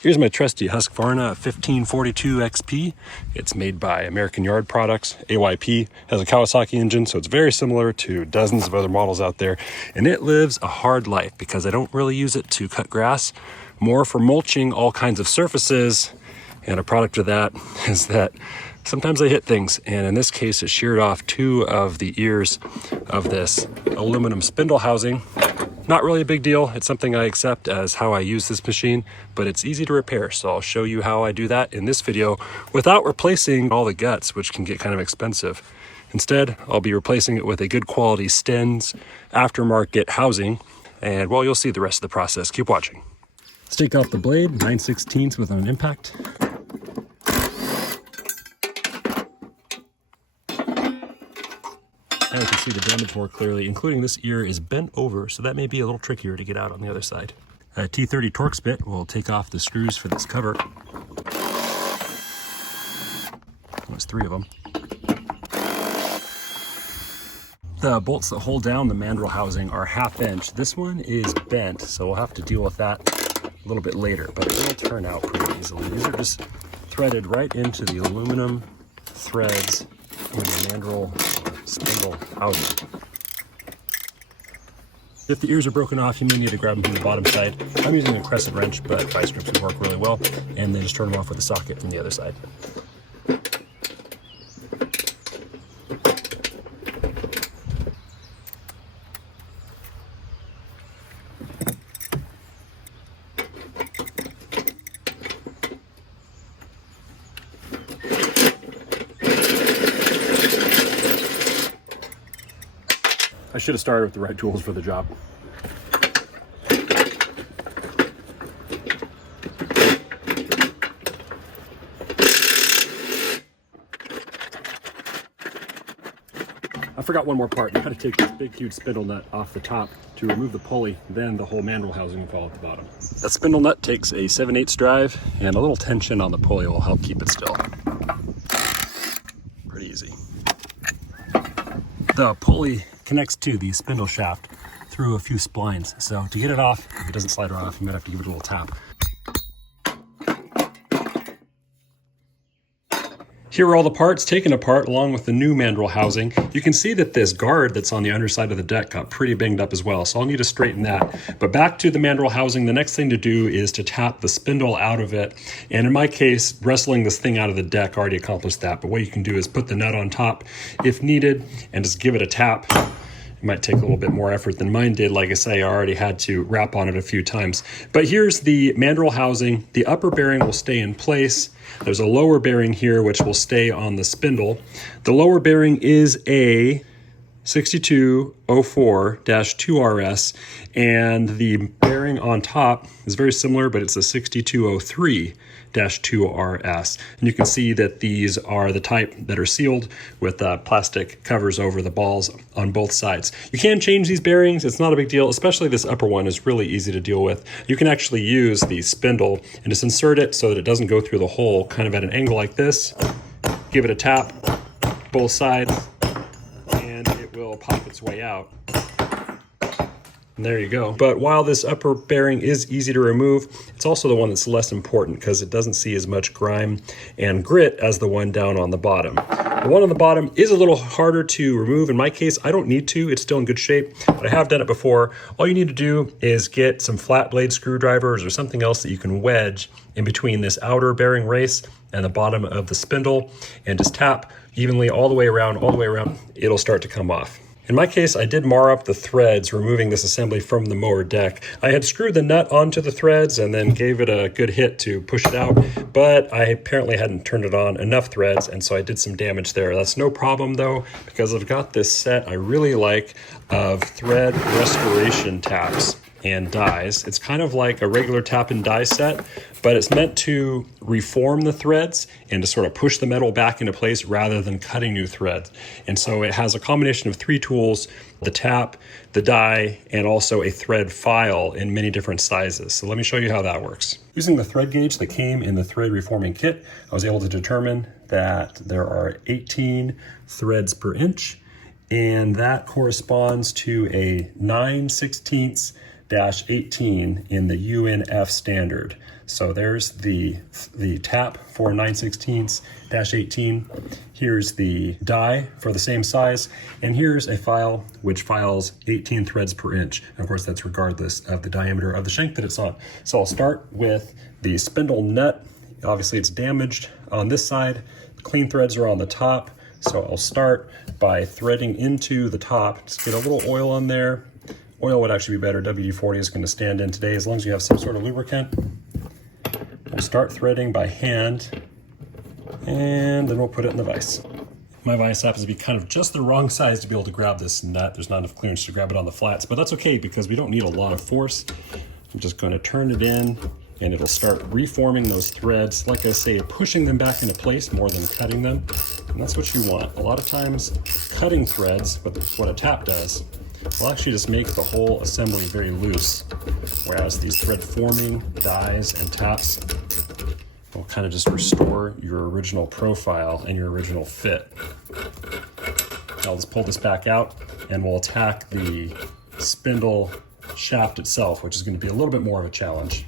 Here's my trusty Husqvarna 1542 XP. It's made by American Yard Products. AYP has a Kawasaki engine, so it's very similar to dozens of other models out there. And it lives a hard life because I don't really use it to cut grass, more for mulching all kinds of surfaces. And a product of that is that sometimes I hit things. And in this case, it sheared off 2 of the ears of this aluminum spindle housing. Not really a big deal. It's something I accept as how I use this machine, but it's easy to repair. So I'll show you how I do that in this video without replacing all the guts, which can get kind of expensive. Instead, I'll be replacing it with a good quality Stens aftermarket housing. And well, you'll see the rest of the process. Keep watching. Let's take off the blade, 9/16 with an impact. Now you can see the damage more clearly, including this ear is bent over, so that may be a little trickier to get out on the other side. A T30 Torx bit will take off the screws for this cover. There's 3 of them. The bolts that hold down the mandrel housing are 1/2 inch. This one is bent, so we'll have to deal with that a little bit later, but it will turn out pretty easily. These are just threaded right into the aluminum threads in the mandrel spindle housing. If the ears are broken off, you may need to grab them from the bottom side. I'm using a crescent wrench, but vice grips would work really well, and then just turn them off with a socket from the other side. I should have started with the right tools for the job. I forgot one more part. You got to take this big, huge spindle nut off the top to remove the pulley, then the whole mandrel housing will fall at the bottom. That spindle nut takes a 7/8 drive, and a little tension on the pulley will help keep it still. Pretty easy. The pulley connects to the spindle shaft through a few splines. So to get it off, if it doesn't slide right off, you might have to give it a little tap. Here are all the parts taken apart along with the new mandrel housing. You can see that this guard that's on the underside of the deck got pretty banged up as well, so I'll need to straighten that. But back to the mandrel housing, the next thing to do is to tap the spindle out of it. And in my case, wrestling this thing out of the deck already accomplished that. But what you can do is put the nut on top if needed and just give it a tap. It might take a little bit more effort than mine did. Like I say, I already had to wrap on it a few times. But here's the mandrel housing. The upper bearing will stay in place. There's a lower bearing here which will stay on the spindle. The lower bearing is a 6204-2RS, and the bearing on top is very similar, but it's a 6203-2RS. And you can see that these are the type that are sealed with plastic covers over the balls on both sides. You can change these bearings. It's not a big deal, especially this upper one is really easy to deal with. You can actually use the spindle and just insert it so that it doesn't go through the hole kind of at an angle like this. Give it a tap, both sides, will pop its way out. And there you go. But while this upper bearing is easy to remove, it's also the one that's less important because it doesn't see as much grime and grit as the one down on the bottom. The one on the bottom is a little harder to remove. In my case, I don't need to. It's still in good shape, but I have done it before. All you need to do is get some flat blade screwdrivers or something else that you can wedge in between this outer bearing race and the bottom of the spindle, and just tap evenly all the way around, it'll start to come off. In my case, I did mar up the threads, removing this assembly from the mower deck. I had screwed the nut onto the threads and then gave it a good hit to push it out, but I apparently hadn't turned it on enough threads, and so I did some damage there. That's no problem though, because I've got this set I really like of thread restoration taps and dies. It's kind of like a regular tap and die set, but it's meant to reform the threads and to sort of push the metal back into place rather than cutting new threads. And so it has a combination of 3 tools: the tap, the die, and also a thread file in many different sizes. So let me show you how that works. Using the thread gauge that came in the thread reforming kit, I was able to determine that there are 18 threads per inch, and that corresponds to a 9/16 916-18 in the UNF standard. So there's the tap for 916-18. Here's the die for the same size, and here's a file which files 18 threads per inch. And of course, that's regardless of the diameter of the shank that it's on. So I'll start with the spindle nut. Obviously, it's damaged on this side. The clean threads are on the top. So I'll start by threading into the top. Just get a little oil on there. Oil would actually be better. WD-40 is going to stand in today as long as you have some sort of lubricant. We'll start threading by hand, and then we'll put it in the vise. My vise happens to be kind of just the wrong size to be able to grab this nut. There's not enough clearance to grab it on the flats, but that's okay because we don't need a lot of force. I'm just going to turn it in, and it'll start reforming those threads. Like I say, pushing them back into place more than cutting them. And that's what you want. A lot of times, cutting threads, what a tap does, will actually just make the whole assembly very loose. Whereas these thread forming dies and taps will kind of just restore your original profile and your original fit. I'll just pull this back out, and we'll attack the spindle shaft itself, which is going to be a little bit more of a challenge.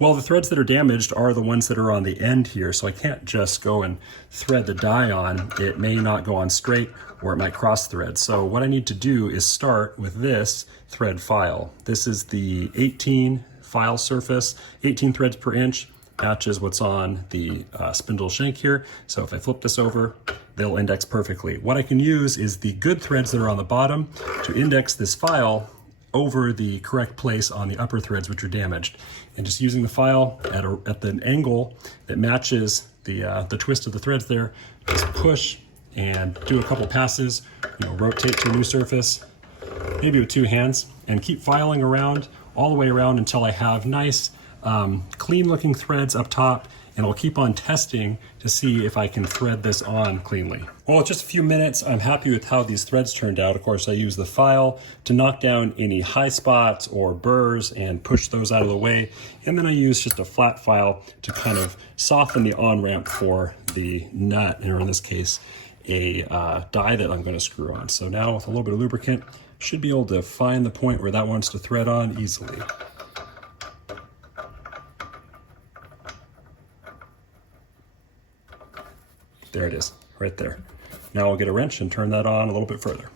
Well, the threads that are damaged are the ones that are on the end here, so I can't just go and thread the die on. It may not go on straight, or it might cross thread. So what I need to do is start with this thread file. This is the 18 file surface, 18 threads per inch, matches what's on the spindle shank here. So if I flip this over, they'll index perfectly. What I can use is the good threads that are on the bottom to index this file over the correct place on the upper threads which are damaged. And just using the file at the angle that matches the twist of the threads there, just push and do a couple passes, rotate to a new surface, maybe with two hands, and keep filing around all the way around until I have nice, clean looking threads up top, and I'll keep on testing to see if I can thread this on cleanly. Well, just a few minutes, I'm happy with how these threads turned out. Of course, I use the file to knock down any high spots or burrs and push those out of the way. And then I use just a flat file to kind of soften the on-ramp for the nut, or in this case, a die that I'm going to screw on. So now with a little bit of lubricant, should be able to find the point where that wants to thread on easily. There it is, right there. Now I'll get a wrench and turn that on a little bit further.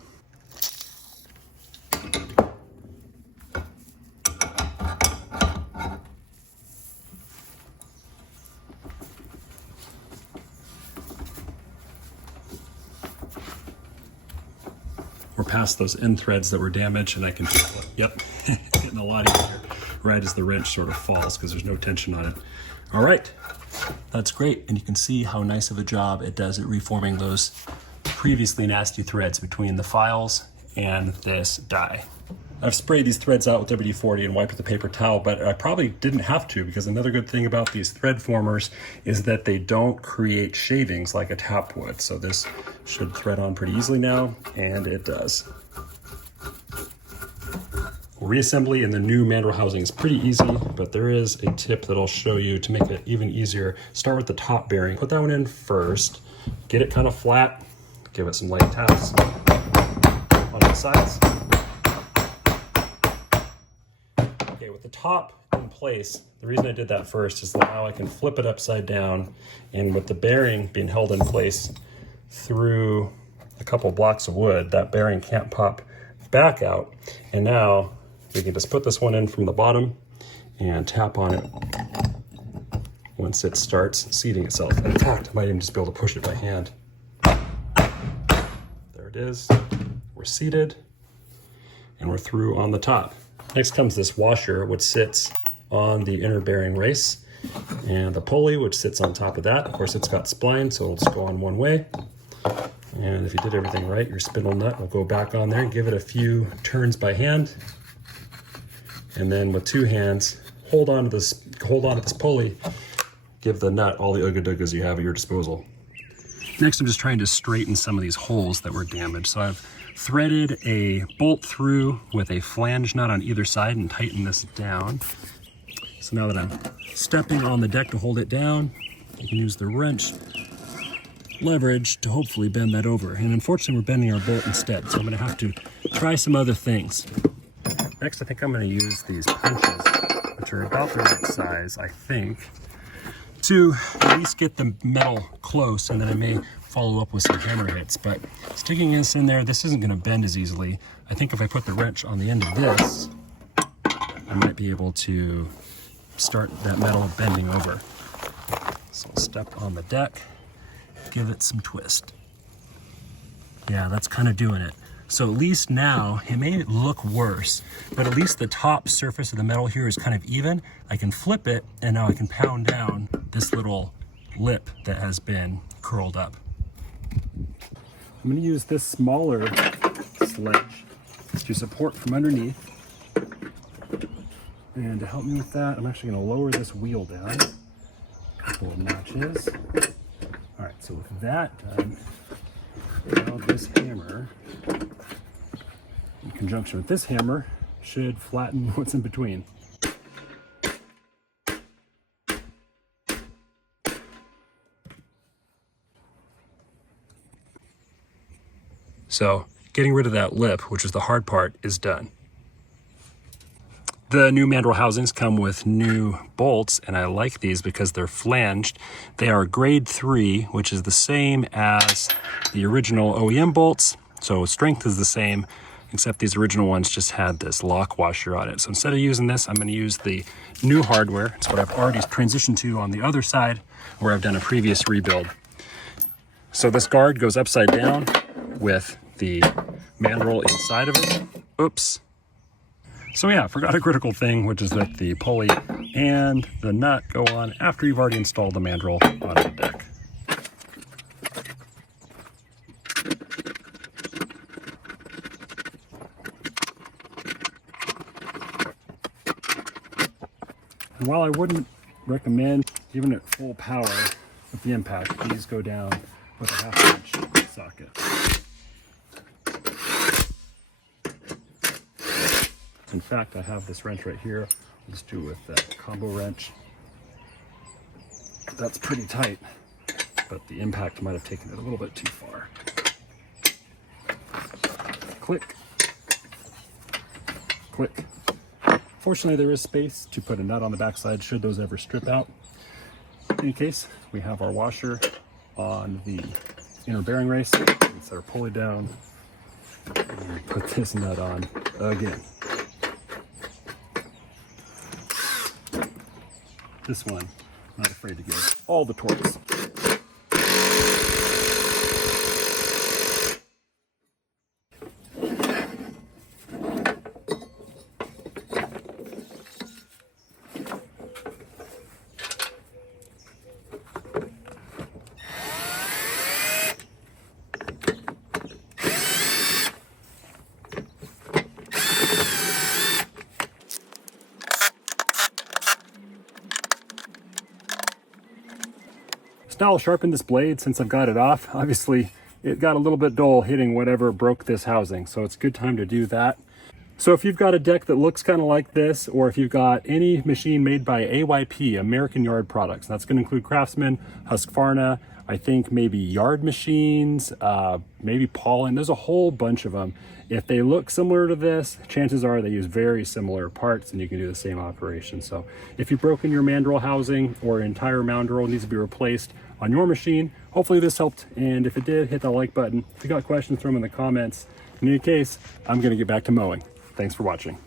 We're past those end threads that were damaged, and I can feel it. Yep, it's getting a lot easier right as the wrench sort of falls because there's no tension on it. All right, that's great. And you can see how nice of a job it does at reforming those previously nasty threads between the files and this die. I've sprayed these threads out with WD-40 and wiped with a paper towel, but I probably didn't have to, because another good thing about these thread formers is that they don't create shavings like a tap would. So this should thread on pretty easily now, and it does. Reassembly in the new Mandrel housing is pretty easy, but there is a tip that I'll show you to make it even easier. Start with the top bearing. Put that one in first. Get it kind of flat. Give it some light taps on the sides. Okay, with the top in place, the reason I did that first is now I can flip it upside down, and with the bearing being held in place through a couple blocks of wood, that bearing can't pop back out. And now we can just put this one in from the bottom and tap on it once it starts seating itself. In fact, I might even just be able to push it by hand. There it is. We're seated, and we're through on the top. Next comes this washer, which sits on the inner bearing race, and the pulley, which sits on top of that. Of course, it's got spline, so it'll just go on one way. And if you did everything right, your spindle nut will go back on there and give it a few turns by hand. And then with two hands, hold on to this pulley, give the nut all the ooga-doogas you have at your disposal. Next, I'm just trying to straighten some of these holes that were damaged. So I've threaded a bolt through with a flange nut on either side and tightened this down. So now that I'm stepping on the deck to hold it down, you can use the wrench leverage to hopefully bend that over. And unfortunately, we're bending our bolt instead, so I'm gonna have to try some other things. Next, I think I'm going to use these punches, which are about the right size, I think, to at least get the metal close, and then I may follow up with some hammer hits. But sticking this in there, this isn't going to bend as easily. I think if I put the wrench on the end of this, I might be able to start that metal bending over. So I'll step on the deck, give it some twist. Yeah, that's kind of doing it. So at least now, it may look worse, but at least the top surface of the metal here is kind of even. I can flip it, and now I can pound down this little lip that has been curled up. I'm gonna use this smaller sledge to support from underneath. And to help me with that, I'm actually gonna lower this wheel down a couple of notches. All right, so with that done, now this hammer, in conjunction with this hammer, should flatten what's in between. So getting rid of that lip, which is the hard part, is done. The new mandrel housings come with new bolts, and I like these because they're flanged. They are grade 3, which is the same as the original OEM bolts. So strength is the same, except these original ones just had this lock washer on it. So instead of using this, I'm going to use the new hardware. It's what I've already transitioned to on the other side where I've done a previous rebuild. So this guard goes upside down with the mandrel inside of it. Oops. So yeah, I forgot a critical thing, which is that the pulley and the nut go on after you've already installed the mandrel on the deck. And while I wouldn't recommend giving it full power with the impact, these go down with a 1/2 inch socket. In fact, I have this wrench right here. I'll just do it with that combo wrench. That's pretty tight, but the impact might have taken it a little bit too far. Click. Click. Fortunately, there is space to put a nut on the backside should those ever strip out. In any case, we have our washer on the inner bearing race. Let's our pulley down and put this nut on again. This one, not afraid to give all the torques. Now I'll sharpen this blade since I've got it off. Obviously, it got a little bit dull hitting whatever broke this housing, so it's a good time to do that. So if you've got a deck that looks kind of like this, or if you've got any machine made by AYP, American Yard Products, that's going to include Craftsman, Husqvarna, I think maybe Yard Machines, maybe Poulan, there's a whole bunch of them. If they look similar to this, chances are they use very similar parts and you can do the same operation. So if you've broken your mandrel housing or entire mandrel needs to be replaced on your machine, hopefully this helped. And if it did, hit that like button. If you got questions, throw them in the comments. In any case, I'm gonna get back to mowing. Thanks for watching.